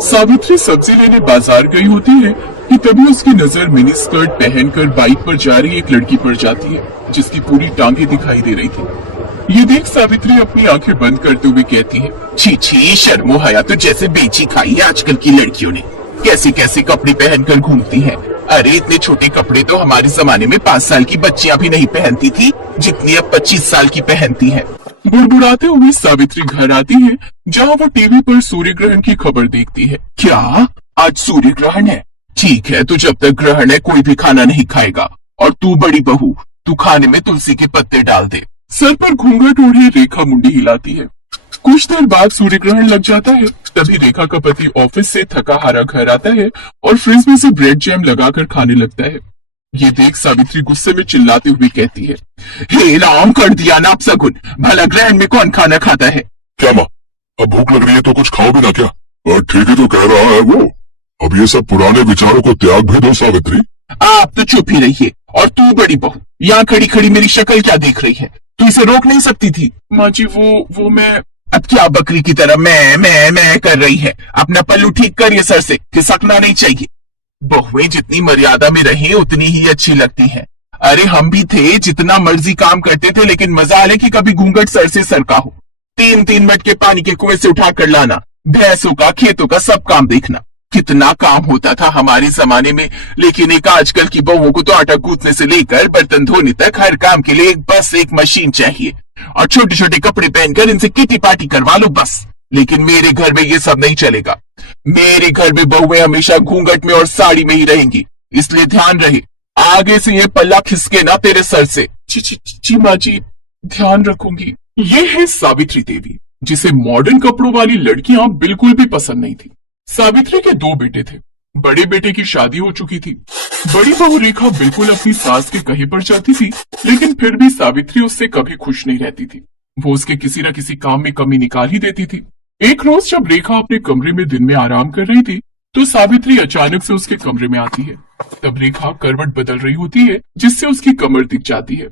सावित्री सब्जी लेने बाजार गई होती है कि तभी उसकी नजर मिनी स्कर्ट पहनकर बाइक पर जा रही एक लड़की पर जाती है जिसकी पूरी टांगे दिखाई दे रही थी। ये देख सावित्री अपनी आंखें बंद करते हुए कहती है, छी छी, शर्मो हया तो जैसे बेची खाई है आजकल की लड़कियों ने। कैसे कैसे कपड़े पहनकर घूमती हैं। अरे इतने छोटे कपड़े तो हमारे जमाने में 5 साल की बच्चियां भी नहीं पहनती थी, जितनी अब 25 साल की पहनती हैं। बुड़बुड़ाते हुए सावित्री घर आती है जहाँ वो टीवी पर सूर्य ग्रहण की खबर देखती है। क्या आज सूर्य ग्रहण है? ठीक है, तो जब तक ग्रहण है कोई भी खाना नहीं खाएगा। और तू बड़ी बहू, तू खाने में तुलसी के पत्ते डाल दे। सर पर घूंघट ओढ़े रेखा मुंडी हिलाती है। कुछ देर बाद सूर्य ग्रहण लग जाता है। तभी रेखा का पति ऑफिस से थका हारा घर आता है और फ्रिज में से ब्रेड जैम लगाकर खाने लगता है। ये देख सावित्री गुस्से में चिल्लाती हुई कहती है, हे राम, कर दिया ना अपशगुन, भला ग्रहण में कौन खाना खाता है? क्या माँ, अब भूख लग रही है तो कुछ खाओ भी ना क्या? ठीक है तो कह रहा है वो। अब ये सब पुराने विचारों को त्याग भी दो सावित्री। आप तो चुप ही रहिए। और तू बड़ी बहू, यहाँ खड़ी खड़ी मेरी शक्ल क्या देख रही है? तू इसे रोक नहीं सकती थी? माँ जी वो मैं। अब क्या बकरी की तरह मैं कर रही है? अपना पल्लू ठीक करिए सर से, खिसकना नहीं चाहिए। बहुएं जितनी मर्यादा में रही उतनी ही अच्छी लगती हैं। अरे हम भी थे, जितना मर्जी काम करते थे, लेकिन मजा आले कि कभी घूंघट सर से सरका हो। 3-3 मटके पानी के कुएं से उठा कर लाना, भैंसों का खेतों का सब काम देखना। कितना काम होता था हमारे जमाने में। लेकिन एक आजकल की बहुओं को तो आटा गूंथने से लेकर बर्तन धोने तक हर काम के लिए बस एक मशीन चाहिए। और छोटे छोटे कपड़े पहनकर इनसे किटी पार्टी करवा लो बस। लेकिन मेरे घर में ये सब नहीं चलेगा। मेरे घर में बहुएं हमेशा घूंघट में और साड़ी में ही रहेंगी। इसलिए ध्यान रहे, आगे से ये पल्ला खिसके ना तेरे सर से। ची माँ जी, ध्यान रखूंगी। ये है सावित्री देवी, जिसे मॉडर्न कपड़ों वाली लड़कियां बिल्कुल भी पसंद नहीं थी। सावित्री के 2 बेटे थे। बड़े बेटे की शादी हो चुकी थी। बड़ी बहू रेखा बिल्कुल अपनी सास के कहे पर चलती थी, लेकिन फिर भी सावित्री उससे कभी खुश नहीं रहती थी। वो उसके किसी न किसी काम में कमी निकाल ही देती थी। एक रोज जब रेखा अपने कमरे में दिन में आराम कर रही थी तो सावित्री अचानक से उसके कमरे में आती है। तब रेखा करवट बदल रही होती है, जिससे उसकी कमर दिख जाती है।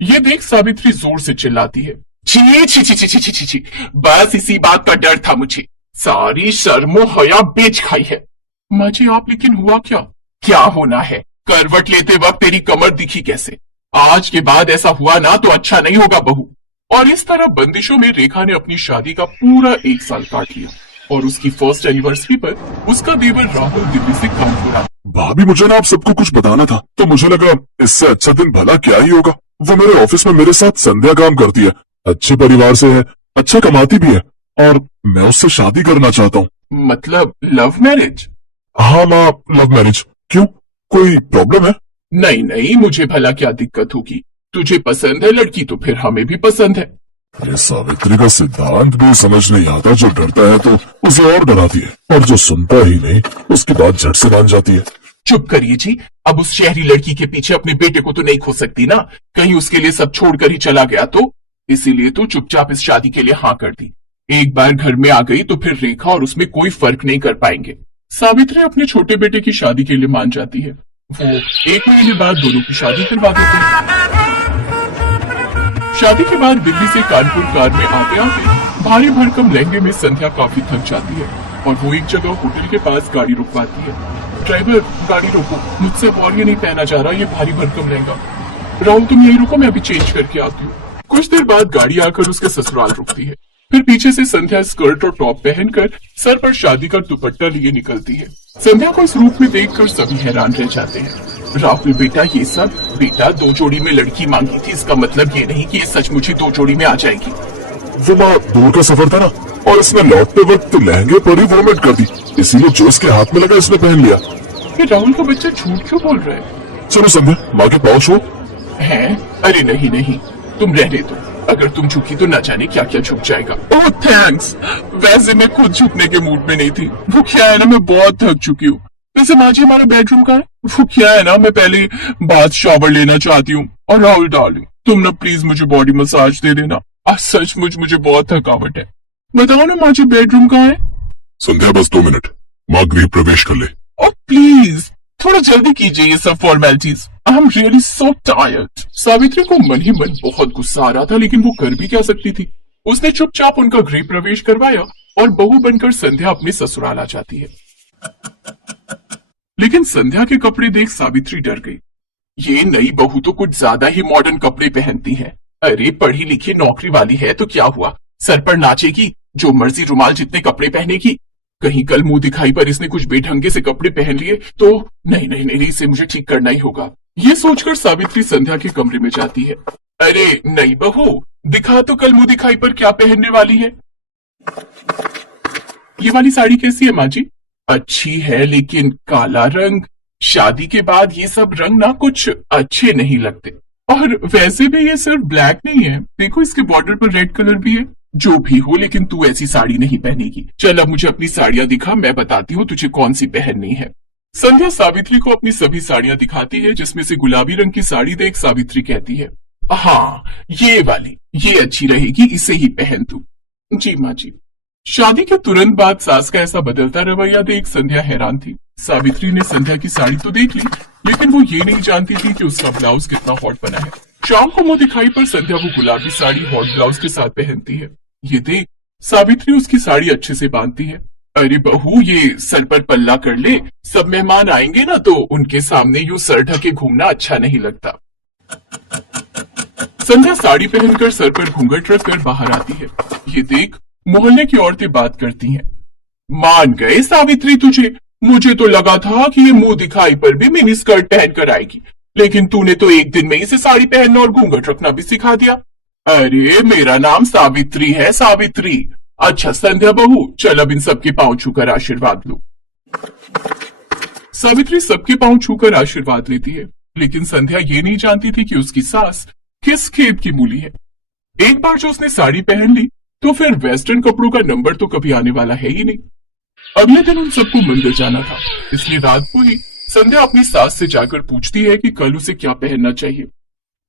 ये देख सावित्री जोर से चिल्लाती है, छी छी छी छी छी छी छी, बस इसी बात का डर था मुझे। सारी शर्मो हया बेच खाई है। माँ जी आप, लेकिन हुआ क्या? क्या होना है? करवट लेते वक्त तेरी कमर दिखी कैसे? आज के बाद ऐसा हुआ ना तो अच्छा नहीं होगा बहू। और इस तरह बंदिशों में रेखा ने अपनी शादी का पूरा 1 साल काट लिया। और उसकी फर्स्ट एनिवर्सरी पर उसका देवर राहुल दिल्ली से काम पूरा। भाभी, मुझे ना आप सबको कुछ बताना था, तो मुझे लगा इससे अच्छा दिन भला क्या ही होगा। वो मेरे ऑफिस में मेरे साथ संध्या काम करती है, अच्छे परिवार से है, अच्छा कमाती भी है, और मैं उससे शादी करना चाहता हूँ। मतलब लव मैरिज? हाँ माँ, लव मैरिज। क्यों, कोई प्रॉब्लम है? नहीं नहीं, मुझे भला क्या दिक्कत होगी? तुझे पसंद है लड़की तो फिर हमें भी पसंद है। अरे सावित्री का सिद्धांत भी समझ नहीं आता। जो डरता है तो उसे और डराती है, और जो सुनता ही नहीं उसकी बात झट से मान जाती है। चुप करिए जी। अब उस शहरी लड़की के पीछे अपने बेटे को तो नहीं खो सकती ना, कहीं उसके लिए सब छोड़कर ही चला गया तो। इसीलिए तो चुपचाप इस शादी के लिए हाँ कर दी। एक बार घर में आ गई तो फिर रेखा और उसमें कोई फर्क नहीं कर पाएंगे। सावित्री अपने छोटे बेटे की शादी के लिए मान जाती है। वो 1 महीने बाद दोनों की शादी करवा देते हैं। शादी के बाद दिल्ली से कानपुर कार में आते आते भारी भरकम लहंगे में संध्या काफी थक जाती है और वो एक जगह होटल के पास गाड़ी रुकवाती है। ड्राइवर, गाड़ी रोको, मुझसे और ये नहीं पहना जा रहा ये भारी भरकम लहंगा। राहुल तुम यही रुको, मैं अभी चेंज करके आती हूँ। कुछ देर बाद गाड़ी आकर उसके ससुराल रुकती है। फिर पीछे से संध्या स्कर्ट और टॉप पहनकर सर पर शादी का दुपट्टा लिए निकलती है। संध्या को इस रूप में देखकर सभी हैरान रह जाते हैं। राहुल बेटा, ये सब बेटा 2 जोड़ी में लड़की मांगी थी, इसका मतलब ये नहीं कि ये सचमुच ही 2 जोड़ी में आ जाएगी। वो माँ, दूर का सफर था ना, और इसने लौटते वक्त लहंगे पर ही वॉमिट कर दी, इसीलिए जो इसके हाथ में लगा इसने पहन लिया। ये राहुल का बच्चा झूठ क्यों बोल रहा है? चलो संध्या, माँ के पाँव छुओ। हैं? अरे नहीं नहीं, तुम रहने दो। अगर तुम झुकी तो न जाने क्या क्या झुक जाएगा। ओह थैंक्स। वैसे मैं खुद झुकने के मूड में नहीं थी। वो क्या है ना, मैं बहुत थक चुकी हूँ। वैसे माँ जी, हमारा बेडरूम कहाँ है? वो क्या है ना, मैं पहले बाथ शावर लेना चाहती हूँ। और राहुल डार्लिंग, तुम ना प्लीज मुझे बॉडी मसाज दे देना। आज सचमुच मुझे बहुत थकावट है। बताओ ना माँ जी, बेडरूम कहाँ है? संध्या, बस 2 मिनट, माँ गृह प्रवेश कर ले। ओह प्लीज, थोड़ा जल्दी कीजिए ये सब formalities. I am really so tired. Savitri को मन ही मन बहुत गुस्सा आ रहा था, लेकिन वो कर भी क्या सकती थी। उसने चुपचाप उनका गृह प्रवेश करवाया और बहू बनकर संध्या अपने ससुराल आ जाती है। लेकिन संध्या के कपड़े देख सावित्री डर गई। ये नई बहू तो कुछ ज्यादा ही मॉडर्न कपड़े पहनती है। अरे पढ़ी लिखी नौकरी वाली है तो क्या हुआ, सर पर नाचेगी, जो मर्जी रुमाल जितने कपड़े पहनेगी। कहीं कल मुंह दिखाई पर इसने कुछ बेढंगे से कपड़े पहन लिए तो नहीं नहीं नहीं, इसे मुझे ठीक करना ही होगा। ये सोचकर सावित्री संध्या के कमरे में जाती है। अरे नई बहू, दिखा तो कल मुंह दिखाई पर क्या पहनने वाली है। ये वाली साड़ी कैसी है माँ जी? अच्छी है लेकिन काला रंग, शादी के बाद ये सब रंग ना कुछ अच्छे नहीं लगते। और वैसे भी ये सिर्फ ब्लैक नहीं है, देखो इसके बॉर्डर पर रेड कलर भी है। जो भी हो लेकिन तू ऐसी साड़ी नहीं पहनेगी। चल अब मुझे अपनी साड़ियां दिखा, मैं बताती हूँ तुझे कौन सी पहननी है। संध्या सावित्री को अपनी सभी साड़ियां दिखाती है, जिसमें से गुलाबी रंग की साड़ी देख सावित्री कहती है, हाँ ये वाली, ये अच्छी रहेगी, इसे ही पहन तू। जी माँ जी। शादी के तुरंत बाद सास का ऐसा बदलता रवैया देख संध्या हैरान थी। सावित्री ने संध्या की साड़ी तो देख ली, लेकिन वो ये नहीं जानती थी कि उसका ब्लाउज कितना हॉट बना है। शाम को मुंह दिखाई पर संध्या वो गुलाबी साड़ी हॉट ब्लाउज के साथ पहनती है। ये देख सावित्री उसकी साड़ी अच्छे से बांधती है। अरे बहू, ये सर पर पल्ला कर ले, सब मेहमान आएंगे ना तो उनके सामने यूं सर ढके घूमना अच्छा नहीं लगता। संध्या साड़ी पहनकर सर पर घूंघट रख कर बाहर आती है। ये देख मोहल्ले की औरतें बात करती हैं। मान गए सावित्री तुझे, मुझे तो लगा था कि ये मुंह दिखाई पर भी मिनी स्कर्ट पहन कर आएगी, लेकिन तूने तो एक दिन में इसे साड़ी पहनना और घूंघट रखना भी सिखा दिया। अरे मेरा नाम सावित्री है, सावित्री। अच्छा संध्या बहू, चल अब इन सबके पांव छूकर आशीर्वाद लो। सावित्री सबके पांव छूकर आशीर्वाद लेती है, लेकिन संध्या ये नहीं जानती थी कि उसकी सास किस खेत की मूली है। एक बार जो उसने साड़ी पहन ली तो फिर वेस्टर्न कपड़ों का नंबर तो कभी आने वाला है ही नहीं। अगले दिन उन सबको मंदिर जाना था, इसलिए रात को ही संध्या अपनी सास से जाकर पूछती है कि कल उसे क्या पहनना चाहिए।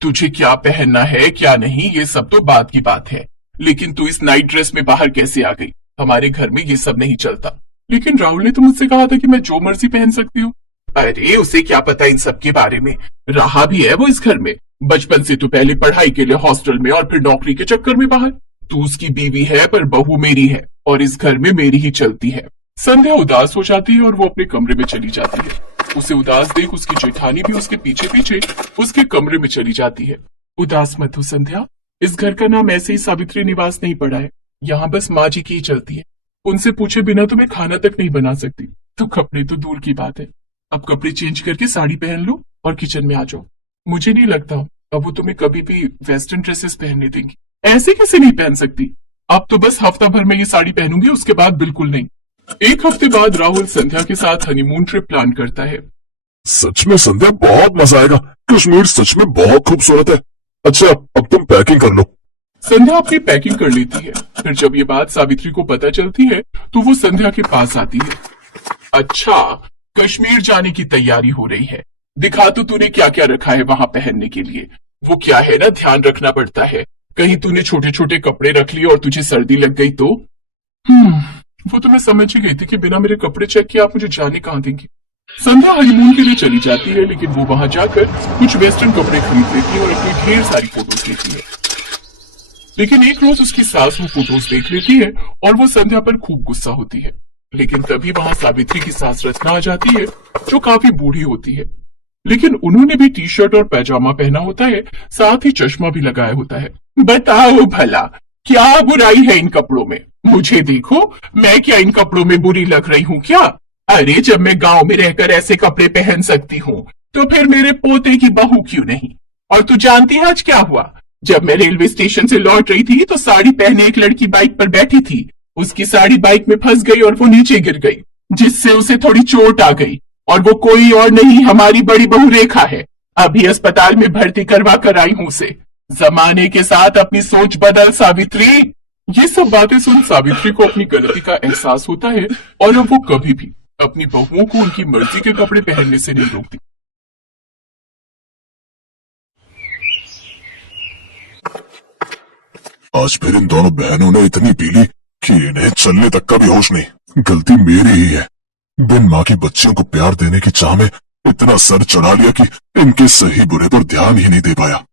तुझे क्या पहनना है क्या नहीं ये सब तो बात की बात है, लेकिन तू इस नाइट ड्रेस में बाहर कैसे आ गई? हमारे घर में ये सब नहीं चलता। लेकिन राहुल ने तो मुझसे कहा था कि मैं जो मर्जी पहन सकती हूँ। अरे उसे क्या पता इन सब के बारे में, रहा भी है वो इस घर में, बचपन से तो पहले पढ़ाई के लिए हॉस्टल में और फिर नौकरी के चक्कर में बाहर। तू उसकी बीवी है पर बहू मेरी है और इस घर में मेरी ही चलती है। संध्या उदास हो जाती है और वो अपने कमरे में चली जाती है। उसे उदास देख उसकी जेठानी भी उसके पीछे पीछे उसके कमरे में चली जाती है। उदास मत हो संध्या, इस घर का नाम ऐसे ही सावित्री निवास नहीं पड़ा है, यहाँ बस माँ जी की ही चलती है। उनसे पूछे बिना तुम्हें खाना तक नहीं बना सकती, तो कपड़े तो दूर की बात है। अब कपड़े चेंज करके साड़ी पहन लो और किचन में आ जाओ। मुझे नहीं लगता अब वो तुम्हें कभी भी वेस्टर्न ड्रेसेस पहनने देंगी। ऐसे कैसे नहीं पहन सकती? अब तो बस हफ्ता भर में ये साड़ी पहनूंगी, उसके बाद बिल्कुल नहीं। एक हफ्ते बाद राहुल संध्या के साथ हनीमून ट्रिप प्लान करता है। सच में संध्या बहुत मजा आएगा, कश्मीर सच में बहुत खूबसूरत है। अच्छा अब तुम पैकिंग कर लो। संध्या अपनी पैकिंग कर लेती है। फिर जब ये बात सावित्री को पता चलती है तो वो संध्या के पास आती है। अच्छा, कश्मीर जाने की तैयारी हो रही है, दिखा तो तूने क्या क्या रखा है वहां पहनने के लिए। वो क्या है ना, ध्यान रखना पड़ता है, कहीं तूने छोटे छोटे कपड़े रख लिए और तुझे सर्दी लग गई तो। वो तो मैं समझ ही गई थी कि बिना मेरे कपड़े चेक किए आप मुझे जाने कहाँ देंगी। संध्या हनीमून के लिए चली जाती है, लेकिन वो वहां जाकर कुछ वेस्टर्न कपड़े खरीद लेती है और अपनी ढेर सारी फोटोज लेती है। लेकिन एक रोज उसकी सास वो फोटोज देख लेती है और वो संध्या पर खूब गुस्सा होती है। लेकिन तभी वहां सावित्री की सास रचना आ जाती है, जो काफी बूढ़ी होती है, लेकिन उन्होंने भी टी शर्ट और पैजामा पहना होता है, साथ ही चश्मा भी लगाया होता है। बताओ भला क्या बुराई है इन कपड़ों में? मुझे देखो, मैं क्या इन कपड़ों में बुरी लग रही हूँ क्या? अरे जब मैं गांव में रहकर ऐसे कपड़े पहन सकती हूँ तो फिर मेरे पोते की बहू क्यों नहीं? और तू जानती है आज क्या हुआ? जब मैं रेलवे स्टेशन से लौट रही थी तो साड़ी पहने एक लड़की बाइक पर बैठी थी, उसकी साड़ी बाइक में फंस गई और वो नीचे गिर गई, जिससे उसे थोड़ी चोट आ गई। और वो कोई और नहीं, हमारी बड़ी बहू रेखा है। अभी अस्पताल में भर्ती करवा कर आई हूँ उसे। जमाने के साथ अपनी सोच बदल सावित्री। ये सब बातें सुन सावित्री को अपनी गलती का एहसास होता है और अब वो कभी भी अपनी बहुओं को उनकी मर्जी के कपड़े पहनने से नहीं रोकती। आज फिर इन दोनों बहनों ने इतनी पी ली कि इन्हें चलने तक का भी होश नहीं। गलती मेरी ही है, बिन माँ की बच्चियों को प्यार देने की चाह में इतना सर चढ़ा लिया कि इनके सही बुरे पर ध्यान ही नहीं दे पाया।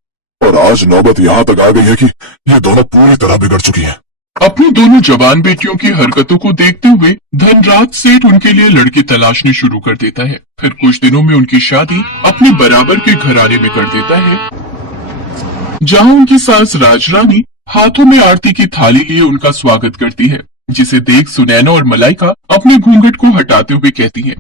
और आज नौबत यहाँ तक आ गई है कि ये दोनों पूरी तरह बिगड़ चुकी हैं। अपनी दोनों जवान बेटियों की हरकतों को देखते हुए धनराज सेठ उनके लिए लड़के तलाशने शुरू कर देता है। फिर कुछ दिनों में उनकी शादी अपने बराबर के घराने में कर देता है, जहां उनकी सास राजरानी हाथों में आरती की थाली लिए उनका स्वागत करती है, जिसे देख सुनैना और मलाइका अपने घूंघट को हटाते हुए कहती हैं,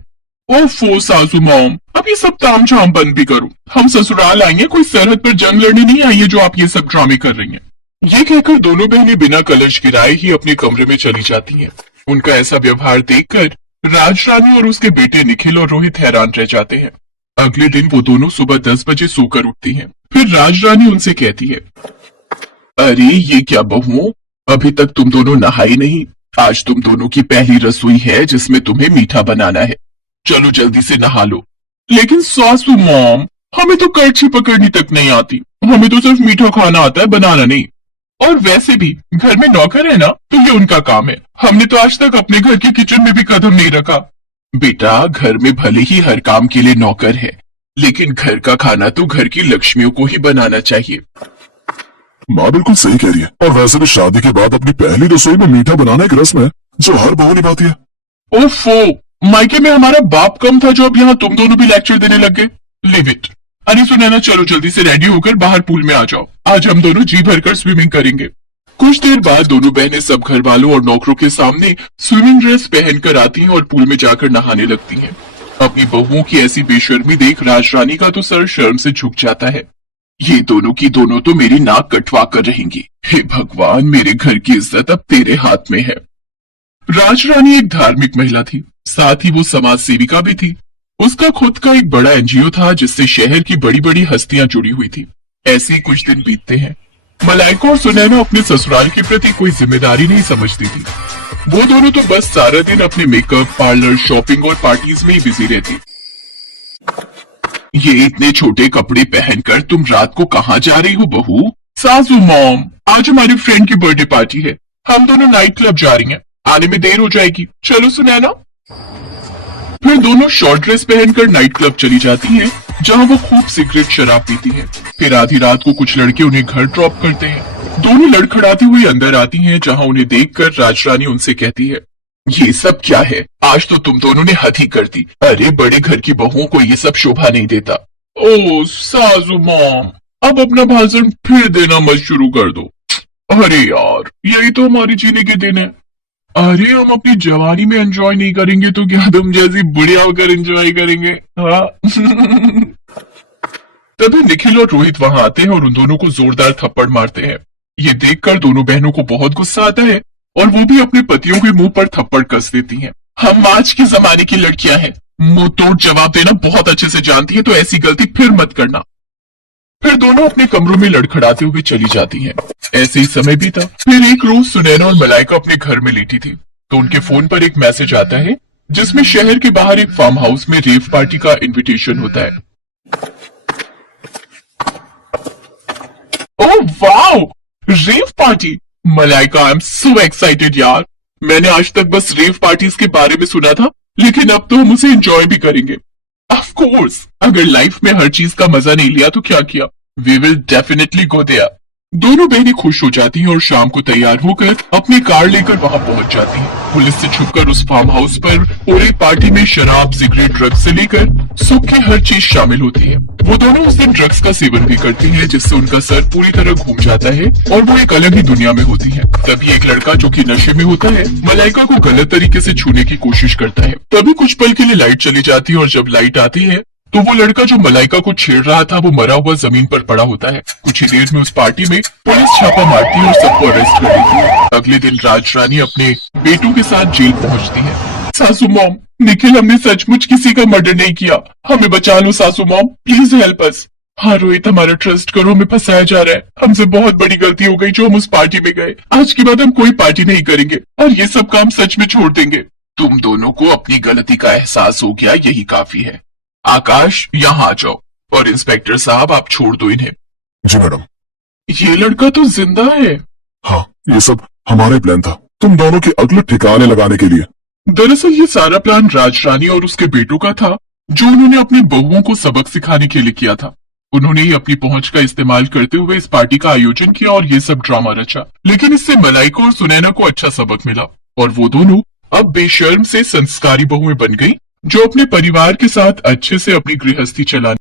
ओफो सासू मॉम, अब ये सब तामझाम बंद भी करो। हम ससुराल आएंगे, कोई सरहद पर जंग लड़ने नहीं आई है जो आप ये सब ड्रामे कर रही हैं। ये कहकर दोनों बहनें बिना कलश गिराए ही अपने कमरे में चली जाती हैं। उनका ऐसा व्यवहार देखकर राजरानी और उसके बेटे निखिल और रोहित हैरान रह जाते हैं। अगले दिन वो दोनों सुबह 10 बजे सोकर उठती हैं। फिर राजरानी उनसे कहती है, अरे ये क्या बहुओं, अभी तक तुम दोनों नहाई नहीं। आज तुम दोनों की पहली रसोई है जिसमें तुम्हें मीठा बनाना है। चलो जल्दी से नहा लो। लेकिन सासू मॉम, हमें तो करछी पकड़नी तक नहीं आती, हमें तो सिर्फ मीठा खाना आता है, बनाना नहीं। और वैसे भी घर में नौकर है ना, तो ये उनका काम है। हमने तो आज तक अपने घर के किचन में भी कदम नहीं रखा। बेटा, घर में भले ही हर काम के लिए नौकर है, लेकिन घर का खाना तो घर की लक्ष्मियों को ही बनाना चाहिए। माँ बिल्कुल सही कह रही है। और वैसे भी शादी के बाद अपनी पहली रसोई में मीठा बनाना एक रस्म है जो हर बहू निभाती है। ओफो, मायके में हमारा बाप कम था जो अब यहाँ तुम दोनों भी लेक्चर देने लग गए। Live it. अरे सुनैना, चलो जल्दी से रेडी होकर बाहर पूल में आ जाओ। आज हम दोनों जी भरकर स्विमिंग करेंगे। कुछ देर बाद दोनों बहनें सब घर वालों और नौकरों के सामने स्विमिंग ड्रेस पहनकर आती हैं और पूल में जाकर नहाने लगती हैं। अपनी बहुओं की ऐसी बेशर्मी देख राजरानी का तो सर शर्म से झुक जाता है। ये दोनों की दोनों तो मेरी नाक कटवा कर रहेंगी। हे भगवान, मेरे घर की इज्जत अब तेरे हाथ में है। राजरानी एक धार्मिक महिला थी, साथ ही वो समाज सेविका भी थी। उसका खुद का एक बड़ा एनजीओ था जिससे शहर की बड़ी बड़ी हस्तियां जुड़ी हुई थी। ऐसे ही कुछ दिन बीतते हैं। मलाइका और सुनैना अपने ससुराल के प्रति कोई जिम्मेदारी नहीं समझती थी। वो दोनों तो बस सारा दिन अपने मेकअप, पार्लर, शॉपिंग और पार्टीज में ही बिजी रहती। ये इतने छोटे कपड़े पहनकर तुम रात को कहाँ जा रही हो बहू? सासू मॉम, आज हमारी फ्रेंड की बर्थडे पार्टी है, हम दोनों नाइट क्लब जा रही हैं, आने में देर हो जाएगी, चलो सुनैना। फिर दोनों शॉर्ट ड्रेस पहनकर नाइट क्लब चली जाती हैं, जहां वो खूब सिगरेट शराब पीती हैं। फिर आधी रात को कुछ लड़के उन्हें घर ड्रॉप करते हैं। दोनों लड़खड़ाती हुई अंदर आती हैं, जहां उन्हें देखकर राजरानी उनसे कहती है, ये सब क्या है? आज तो तुम दोनों ने हद ही कर दी। अरे बड़े घर की बहुओं को ये सब शोभा नहीं देता। ओ सासू मॉम, अब अपना भाषण फिर देना मत शुरू कर दो। अरे यार, यही तो हमारी जीने के दिन है। अरे हम अपनी जवानी में एंजॉय नहीं करेंगे तो क्या तुम जैसी बुढ़िया होकर एंजॉय करेंगे? हाँ। तभी निखिल और रोहित वहां आते हैं और उन दोनों को जोरदार थप्पड़ मारते हैं। ये देखकर दोनों बहनों को बहुत गुस्सा आता है और वो भी अपने पतियों के मुंह पर थप्पड़ कस देती हैं। हम आज के जमाने की लड़कियां हैं, मुंह तोड़ जवाब देना बहुत अच्छे से जानती है, तो ऐसी गलती फिर मत करना। फिर दोनों अपने कमरों में लड़खड़ाते हुए चली जाती हैं। ऐसे ही समय बीता। फिर एक रोज सुनैना और मलाइका अपने घर में लेटी थी, तो उनके फोन पर एक मैसेज आता है जिसमें शहर के बाहर एक फार्म हाउस में रेव पार्टी का इनविटेशन होता है। Oh wow, rave party! Malaika, I am so excited यार। मैंने आज तक बस रेव पार्टीज के बारे में सुना था, लेकिन अब तो हम उसे एंजॉय भी करेंगे। ऑफ कोर्स, अगर लाइफ में हर चीज का मजा नहीं लिया तो क्या किया? We will definitely go there. दोनों बहनें खुश हो जाती हैं और शाम को तैयार होकर अपनी कार लेकर वहां पहुंच जाती हैं। पुलिस से छुपकर उस फार्म हाउस पर हो रही पार्टी में शराब, सिगरेट, ड्रग्स से लेकर सुख की हर चीज शामिल होती है। वो दोनों उस दिन ड्रग्स का सेवन भी करती हैं, जिससे उनका सर पूरी तरह घूम जाता है और वो एक अलग ही दुनिया में होती है। तभी एक लड़का जो कि नशे में होता है, मलाइका को गलत तरीके से छूने की कोशिश करता है। तभी कुछ पल के लिए लाइट चली जाती है और जब लाइट आती है तो वो लड़का जो मलाइका को छेड़ रहा था वो मरा हुआ जमीन पर पड़ा होता है। कुछ ही देर में उस पार्टी में पुलिस छापा मारती है और सबको अरेस्ट कर लेती है। अगले दिन राजरानी अपने बेटों के साथ जेल पहुंचती है। सासू मॉम, निखिल, हमने सचमुच किसी का मर्डर नहीं किया, हमें बचा लो सासू मॉम, प्लीज हेल्प अस। हाँ रोहित, हमारा ट्रस्ट करो, हमें फंसाया जा रहा है। हमसे बहुत बड़ी गलती हो गई जो हम उस पार्टी में गए। आज के बाद हम कोई पार्टी नहीं करेंगे और ये सब काम सच में छोड़ देंगे। तुम दोनों को अपनी गलती का एहसास हो गया, यही काफी है। आकाश, यहाँ आ जाओ। और इंस्पेक्टर साहब, आप छोड़ दो इन्हें। जी मैडम। ये लड़का तो जिंदा है। हाँ, ये सब हमारे प्लान था, तुम दोनों के अगले ठिकाने लगाने के लिए। दरअसल ये सारा प्लान राजरानी और उसके बेटों का था, जो उन्होंने अपनी बहुओं को सबक सिखाने के लिए किया था। उन्होंने ही अपनी पहुंच का इस्तेमाल करते हुए इस पार्टी का आयोजन किया और ये सब ड्रामा रचा। लेकिन इससे मलाइका और सुनैना को अच्छा सबक मिला और वो दोनों अब बेशर्म से संस्कारी बहुएं बन गई, जो अपने परिवार के साथ अच्छे से अपनी गृहस्थी चलाने